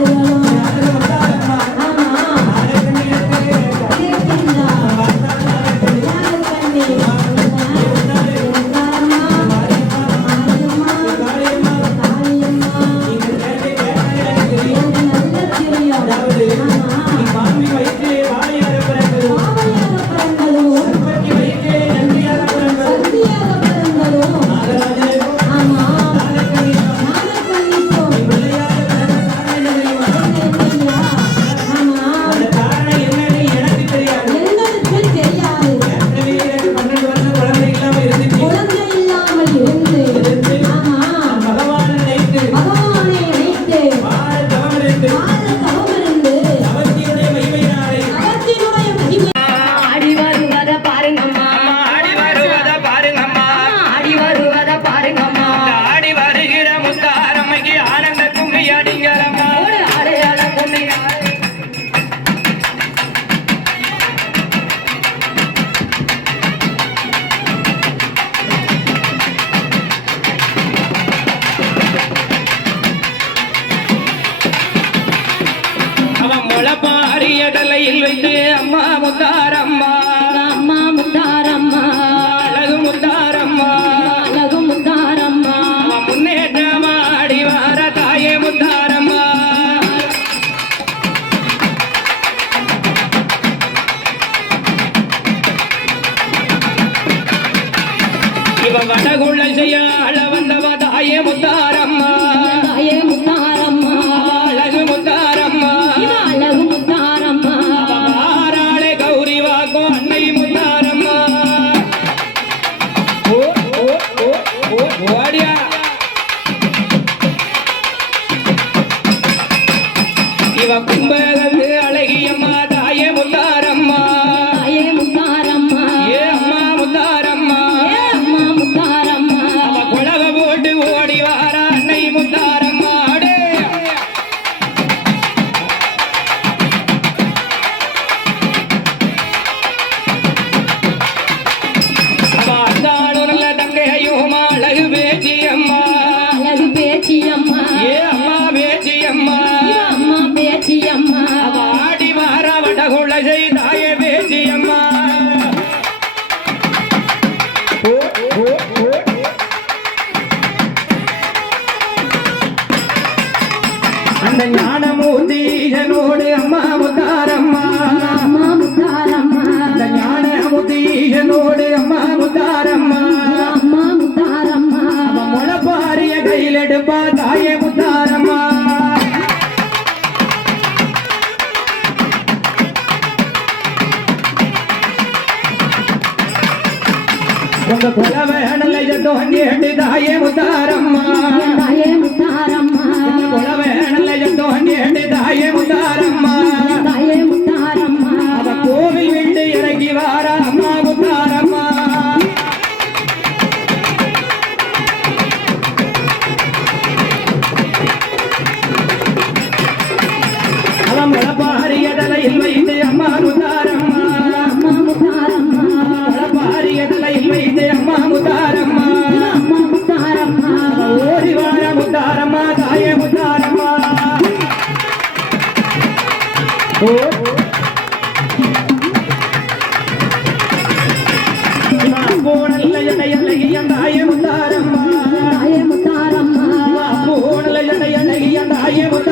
I love தாயே அம்மா முத்தாரம்மா அம்மா முத்தாரம்மா அழகு முத்தாரம்மா அழகு முத்தாரம்மா அவன் முன்னேற்றமாடி வார தாயே முத்தாரம்மா. இவன் வடகுள்ள செய்ய அழ வந்தவ தாயே முத்தாரம்மா. தாயே முத்தாரம்மா. அந்த ஞானமூர்த்தீகனோடு அம்மா முத்தாரம்மா. அம்மா முத்தாரம்மா. அந்த ஞானமூர்த்தீகனோடு அம்மா முத்தாரம்மா. அம்மா முத்தாரம்மா. அவன் முளப்பாரிய கையில் எடுப்பா தாயே முத்தாரம்மா. உங்க குலவேணல தோண்டி தாயே முத்தாரம்மா தாயே முத்தாரம்மா குலவேணல தோண்டி தாயே ஓடி வாழ முத்தாரம்மா தாயே முத்தாரம்மா. ஓ. தாயே முத்தாரம்மா. தாயே முத்தாரம்மா.